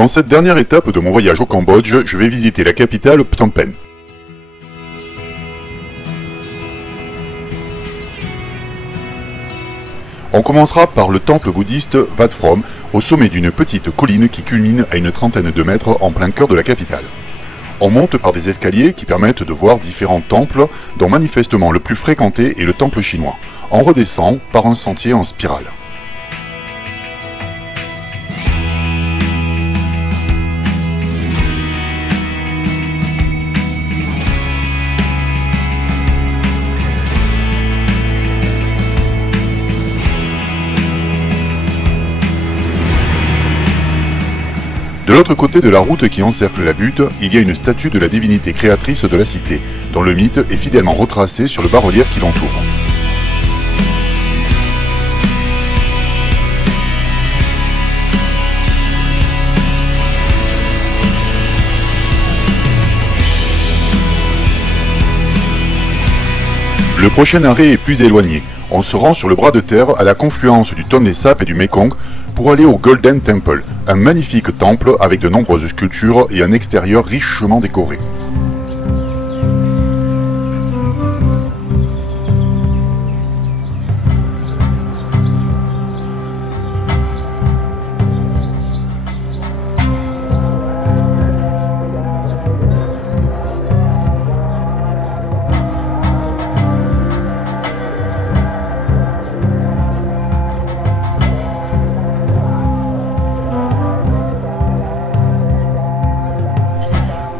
Dans cette dernière étape de mon voyage au Cambodge, je vais visiter la capitale Phnom Penh. On commencera par le temple bouddhiste Wat Phrom, au sommet d'une petite colline qui culmine à une trentaine de mètres en plein cœur de la capitale. On monte par des escaliers qui permettent de voir différents temples, dont manifestement le plus fréquenté est le temple chinois. On redescend par un sentier en spirale. De l'autre côté de la route qui encercle la butte, il y a une statue de la divinité créatrice de la cité, dont le mythe est fidèlement retracé sur le bas-relief qui l'entoure. Le prochain arrêt est plus éloigné. On se rend sur le bras de terre à la confluence du Tonlé Sap et du Mekong pour aller au Golden Temple, un magnifique temple avec de nombreuses sculptures et un extérieur richement décoré.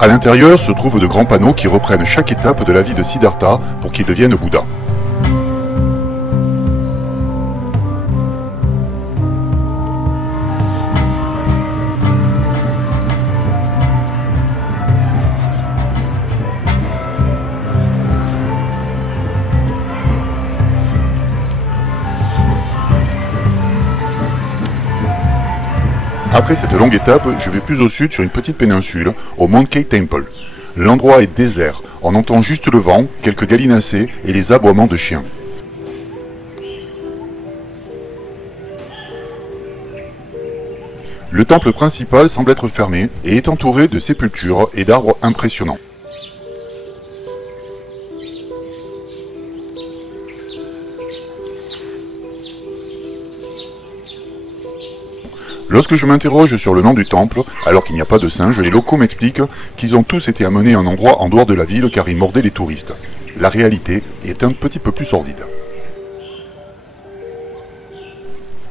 À l'intérieur se trouvent de grands panneaux qui reprennent chaque étape de la vie de Siddhartha pour qu'il devienne Bouddha. Après cette longue étape, je vais plus au sud sur une petite péninsule, au Mount Kay Temple. L'endroit est désert, on entend juste le vent, quelques gallinacés et les aboiements de chiens. Le temple principal semble être fermé et est entouré de sépultures et d'arbres impressionnants. Lorsque je m'interroge sur le nom du temple, alors qu'il n'y a pas de singes, les locaux m'expliquent qu'ils ont tous été amenés à un endroit en dehors de la ville car ils mordaient les touristes. La réalité est un petit peu plus sordide.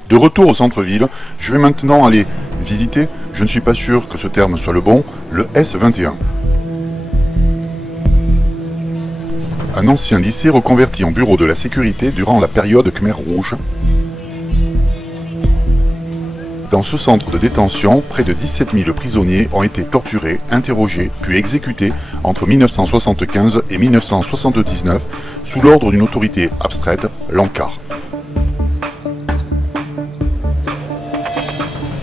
De retour au centre-ville, je vais maintenant aller visiter, je ne suis pas sûr que ce terme soit le bon, le S21. Un ancien lycée reconverti en bureau de la sécurité durant la période Khmer Rouge. Dans ce centre de détention, près de 17 000 prisonniers ont été torturés, interrogés, puis exécutés entre 1975 et 1979 sous l'ordre d'une autorité abstraite, l'ANCAR.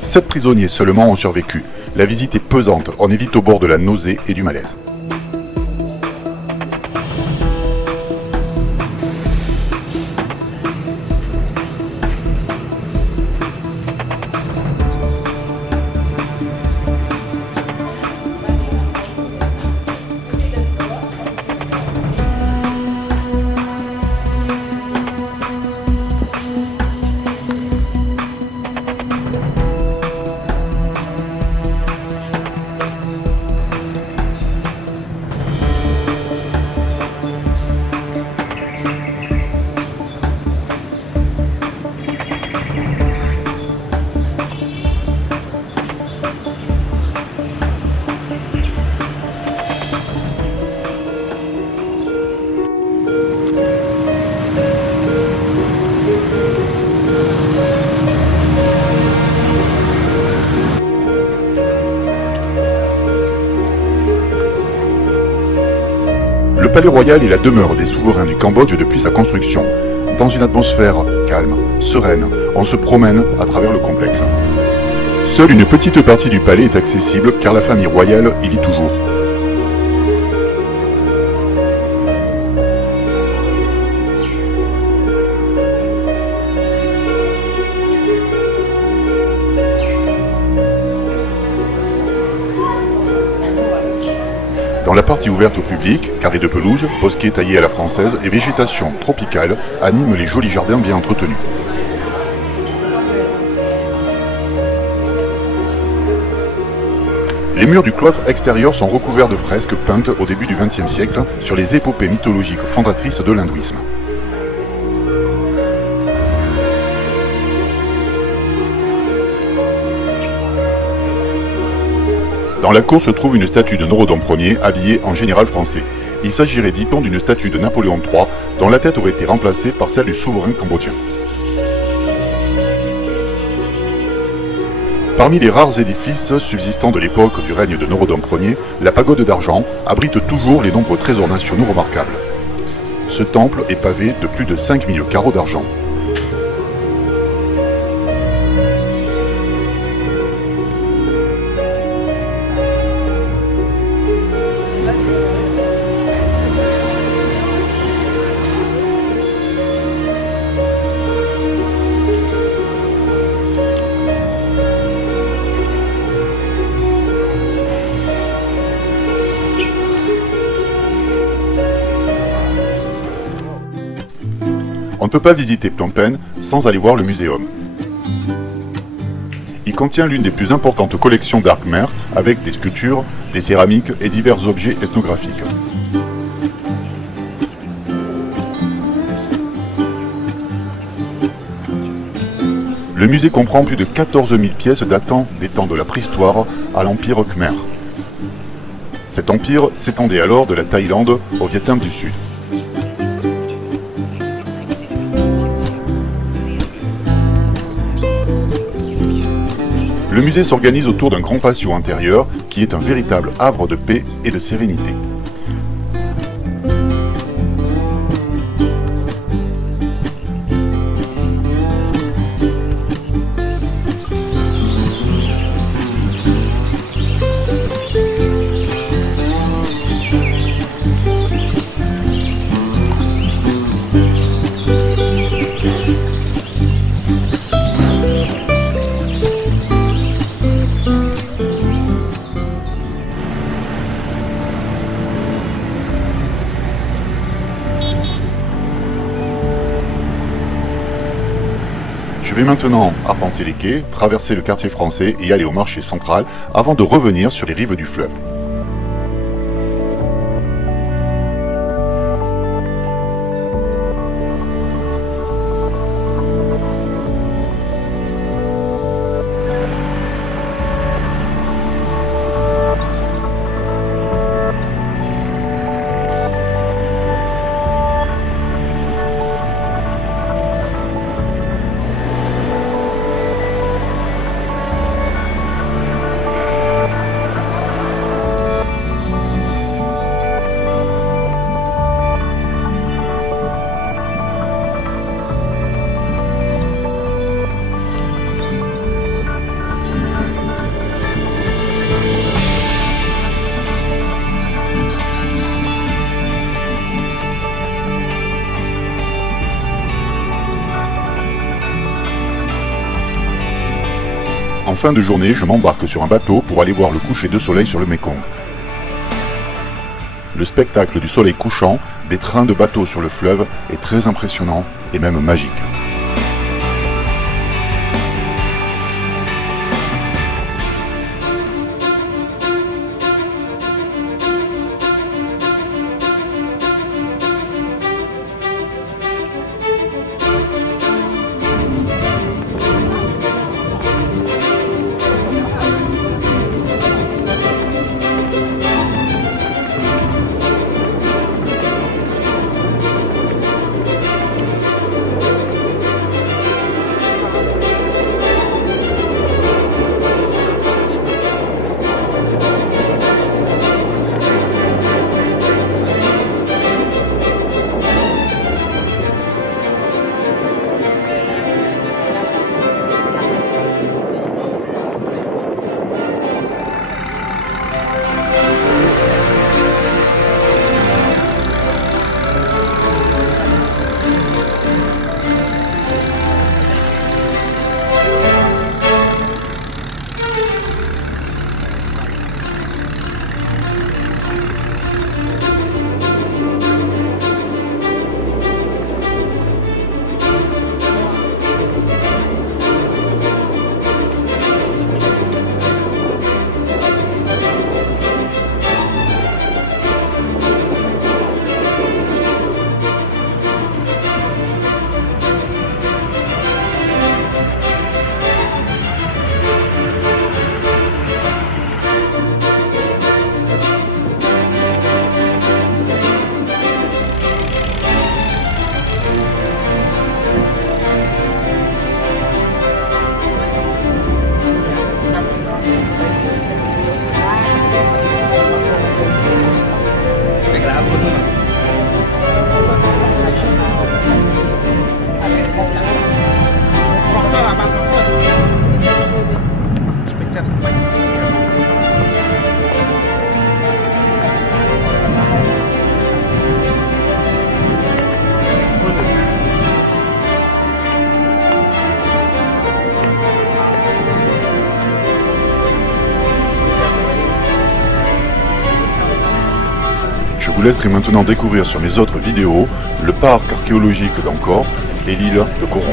7 prisonniers seulement ont survécu. La visite est pesante, on est vite au bord de la nausée et du malaise. Le palais royal est la demeure des souverains du Cambodge depuis sa construction. Dans une atmosphère calme, sereine, on se promène à travers le complexe. Seule une petite partie du palais est accessible car la famille royale y vit toujours. la partie ouverte au public, carrés de pelouse, bosquets taillés à la française et végétation tropicale animent les jolis jardins bien entretenus. Les murs du cloître extérieur sont recouverts de fresques peintes au début du XXe siècle sur les épopées mythologiques fondatrices de l'hindouisme. Dans la cour se trouve une statue de Norodom Ier habillé en général français. Il s'agirait, dit-on, d'une statue de Napoléon III dont la tête aurait été remplacée par celle du souverain cambodgien. Parmi les rares édifices subsistants de l'époque du règne de Norodom Ier, la pagode d'argent abrite toujours les nombreux trésors nationaux remarquables. Ce temple est pavé de plus de 5000 carreaux d'argent. On ne peut pas visiter Phnom Penh sans aller voir le muséum. Il contient l'une des plus importantes collections d'art khmer avec des sculptures, des céramiques et divers objets ethnographiques. Le musée comprend plus de 14 000 pièces datant des temps de la préhistoire à l'Empire khmer. Cet empire s'étendait alors de la Thaïlande au Vietnam du Sud. Le musée s'organise autour d'un grand patio intérieur qui est un véritable havre de paix et de sérénité. Je vais maintenant arpenter les quais, traverser le quartier français et aller au marché central avant de revenir sur les rives du fleuve. En fin de journée, je m'embarque sur un bateau pour aller voir le coucher de soleil sur le Mékong. Le spectacle du soleil couchant, des trains de bateaux sur le fleuve, est très impressionnant et même magique. vous laisserai maintenant découvrir sur mes autres vidéos le parc archéologique d'Ancor et l'île de Coron.